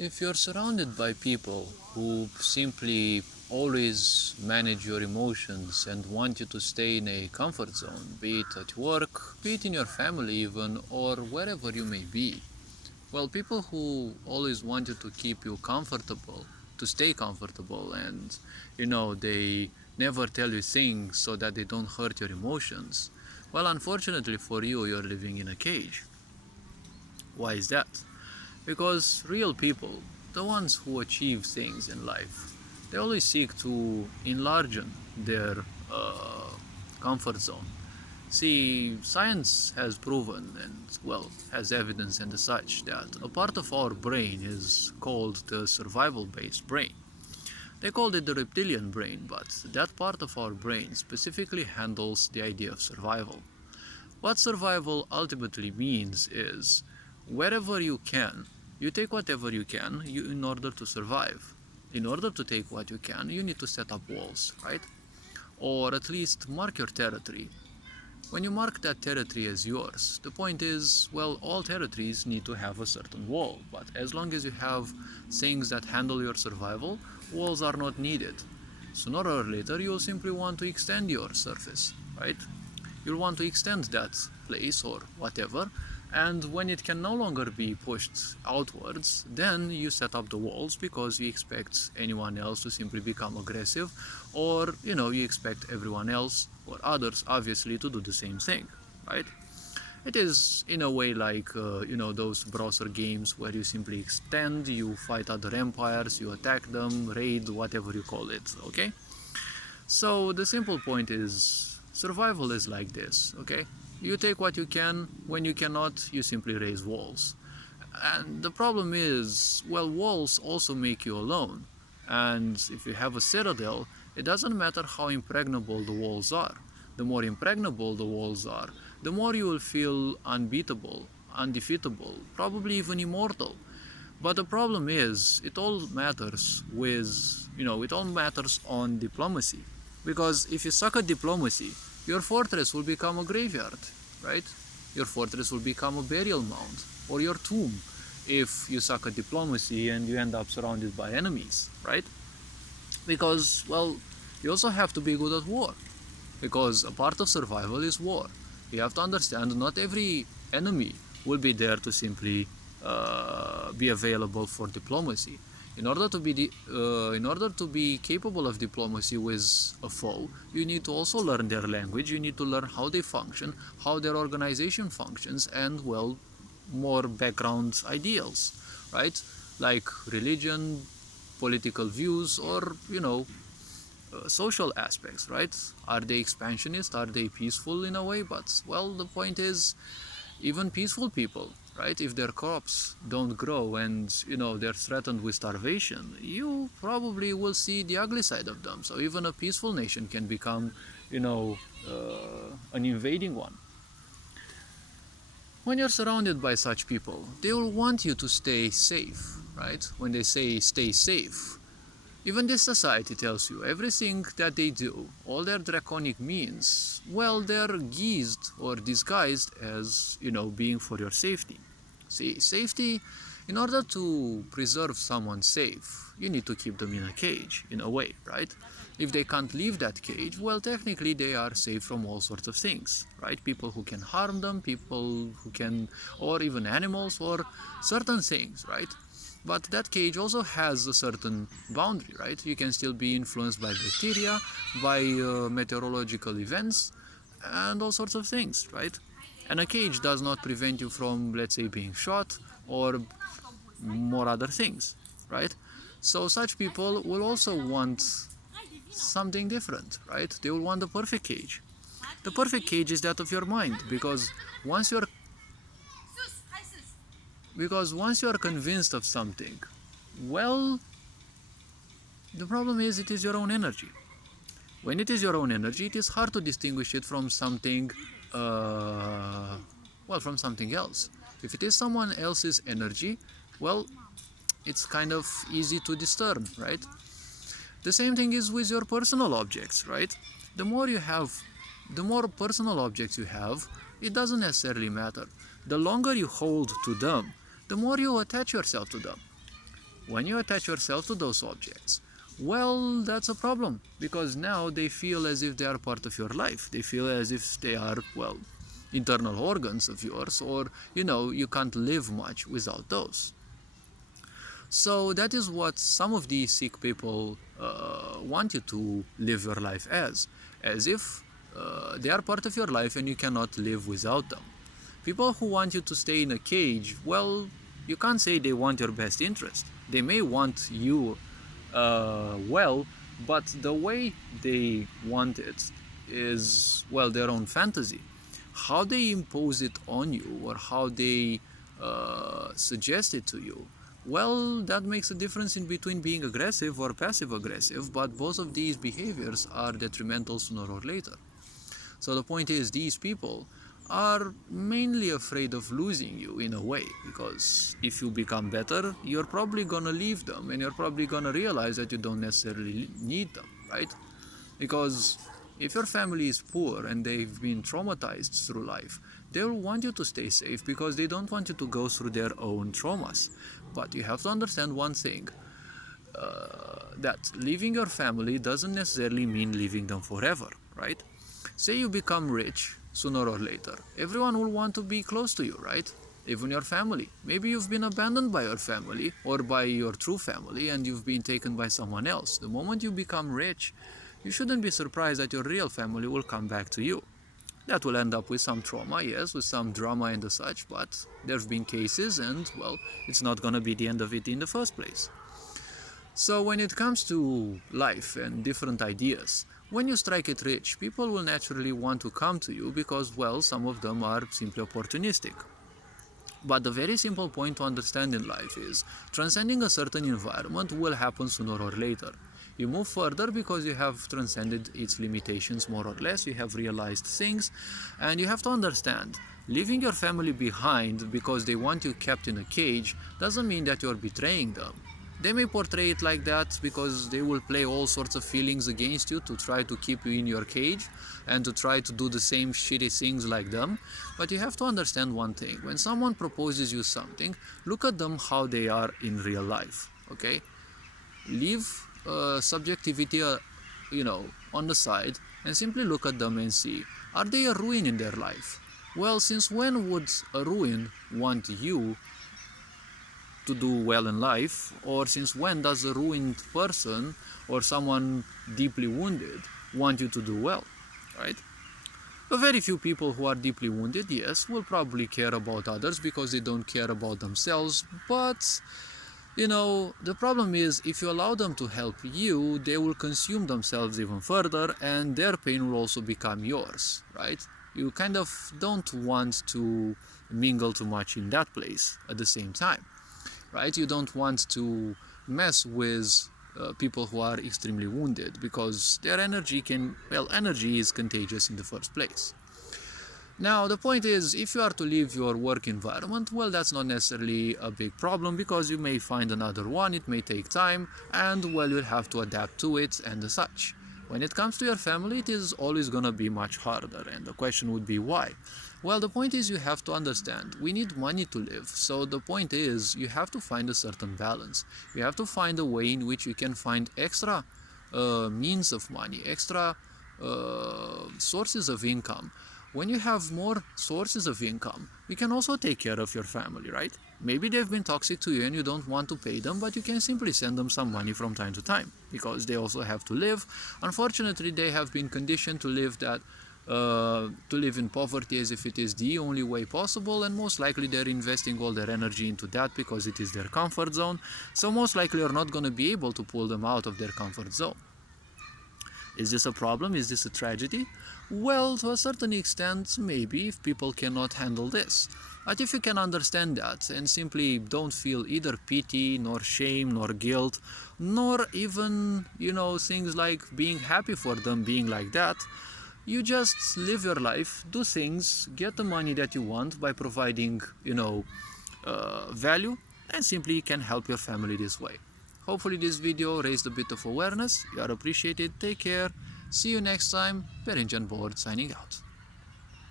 If you're surrounded by people who simply always manage your emotions and want you to stay in a comfort zone, be it at work, be it in your family even, or wherever you may be, well, people who always want you to keep you comfortable, to stay comfortable, and they never tell you things so that they don't hurt your emotions, well, unfortunately for you, you're living in a cage. Why is that? Because real people, the ones who achieve things in life, they always seek to enlarge their uh, comfort zone. See, science has proven and, well, has evidence and such that a part of our brain is called the survival based brain. They called it the reptilian brain, but that part of our brain specifically handles the idea of survival. What survival ultimately means is wherever you can, you take whatever you can in order to survive. In order to take what you can, you need to set up walls, right? Or at least mark your territory. When you mark that territory as yours, the point is, well, all territories need to have a certain wall, but as long as you have things that handle your survival, walls are not needed. Sooner or later, you'll simply want to extend your surface, right? You'll want to extend that place or whatever, and when it can no longer be pushed outwards, then you set up the walls because you expect anyone else to simply become aggressive, or you expect everyone else or others obviously to do the same thing, right? It is in a way like those browser games where you simply extend, you fight other empires, you attack them, raid, whatever you call it, okay? So the simple point is, survival is like this, okay? You take what you can, when you cannot, you simply raise walls. And the problem is, well, walls also make you alone. And if you have a citadel, it doesn't matter how impregnable the walls are. The more impregnable the walls are, the more you will feel unbeatable, undefeatable, probably even immortal. But the problem is, it all matters on diplomacy. Because if you suck at diplomacy, your fortress will become a graveyard, right? Your fortress will become a burial mound, or your tomb, if you suck at diplomacy and you end up surrounded by enemies, right? Because, well, you also have to be good at war, because a part of survival is war. You have to understand not every enemy will be there to simply be available for diplomacy. In order to be capable of diplomacy with a foe, you need to also learn their language. You need to learn how they function, how their organization functions, and, well, more background ideals, right? Like religion, political views, or social aspects, right? Are they expansionist? Are they peaceful in a way? But, well, the point is, even peaceful people, right? If their crops don't grow and they're threatened with starvation, you probably will see the ugly side of them. So even a peaceful nation can become, an invading one. When you're surrounded by such people, they will want you to stay safe, right? When they say stay safe, even this society tells you everything that they do, all their draconic means, well, they're guised or disguised as, being for your safety. See, safety, in order to preserve someone safe, you need to keep them in a cage, in a way, right? If they can't leave that cage, well, technically they are safe from all sorts of things, right? People who can harm them, people who can, or even animals, or certain things, right? But that cage also has a certain boundary, right? You can still be influenced by bacteria, by meteorological events, and all sorts of things, right? And a cage does not prevent you from, let's say, being shot or more other things, right? So such people will also want something different, right? They will want the perfect cage. The perfect cage is that of your mind, because once you're convinced of something, well, the problem is it is your own energy. When it is your own energy, it is hard to distinguish it from something from something else. If it is someone else's energy, well, it's kind of easy to discern, right? The same thing is with your personal objects, right? The more personal objects you have, it doesn't necessarily matter. The longer you hold to them, the more you attach yourself to them. When you attach yourself to those objects, well, that's a problem, because now they feel as if they are part of your life. They feel as if they are, well, internal organs of yours, or, you can't live much without those. So that is what some of these sick people want you to live your life as if they are part of your life and you cannot live without them. People who want you to stay in a cage, well, you can't say they want your best interest. They may want you well, but the way they want it is, well, their own fantasy. How they impose it on you, or how they suggest it to you, well, that makes a difference in between being aggressive or passive aggressive, but both of these behaviors are detrimental sooner or later. So the point is, these people are mainly afraid of losing you in a way, because if you become better, you're probably gonna leave them, and you're probably gonna realize that you don't necessarily need them, right? Because if your family is poor and they've been traumatized through life, they'll want you to stay safe because they don't want you to go through their own traumas. But you have to understand one thing, that leaving your family doesn't necessarily mean leaving them forever, right? Say you become rich, sooner or later, everyone will want to be close to you, right? Even your family. Maybe you've been abandoned by your family or by your true family and you've been taken by someone else. The moment you become rich, you shouldn't be surprised that your real family will come back to you. That will end up with some trauma, yes, with some drama and such, but there have been cases and, well, it's not going to be the end of it in the first place. So when it comes to life and different ideas, when you strike it rich, people will naturally want to come to you because, well, some of them are simply opportunistic. But the very simple point to understand in life is transcending a certain environment will happen sooner or later. You move further because you have transcended its limitations more or less, you have realized things, and you have to understand, leaving your family behind because they want you kept in a cage doesn't mean that you're betraying them. They may portray it like that because they will play all sorts of feelings against you to try to keep you in your cage and to try to do the same shitty things like them. But you have to understand one thing. When someone proposes you something, look at them how they are in real life, okay? Leave subjectivity, on the side and simply look at them and see, are they a ruin in their life? Well, since when would a ruin want you to do well in life, or since when does a ruined person or someone deeply wounded want you to do well, right? A very few people who are deeply wounded, yes, will probably care about others because they don't care about themselves, but the problem is if you allow them to help you, they will consume themselves even further and their pain will also become yours, right? You kind of don't want to mingle too much in that place at the same time, right? You don't want to mess with people who are extremely wounded because their energy is contagious in the first place. Now, the point is, if you are to leave your work environment, well, that's not necessarily a big problem because you may find another one, it may take time, and, well, you'll have to adapt to it and such. When it comes to your family, it is always going to be much harder, and the question would be why? Well, the point is you have to understand, we need money to live, so the point is you have to find a certain balance. You have to find a way in which you can find extra means of money, extra sources of income. When you have more sources of income, you can also take care of your family, right? Maybe they've been toxic to you and you don't want to pay them, but you can simply send them some money from time to time because they also have to live. Unfortunately, they have been conditioned to live in poverty as if it is the only way possible, and most likely they're investing all their energy into that because it is their comfort zone. So most likely you're not going to be able to pull them out of their comfort zone. Is this a problem? Is this a tragedy? Well, to a certain extent, maybe, if people cannot handle this. But if you can understand that and simply don't feel either pity, nor shame, nor guilt, nor even, things like being happy for them being like that, you just live your life, do things, get the money that you want by providing, value, and simply can help your family this way. Hopefully this video raised a bit of awareness. You are appreciated. Take care. See you next time. Berinjan Board signing out.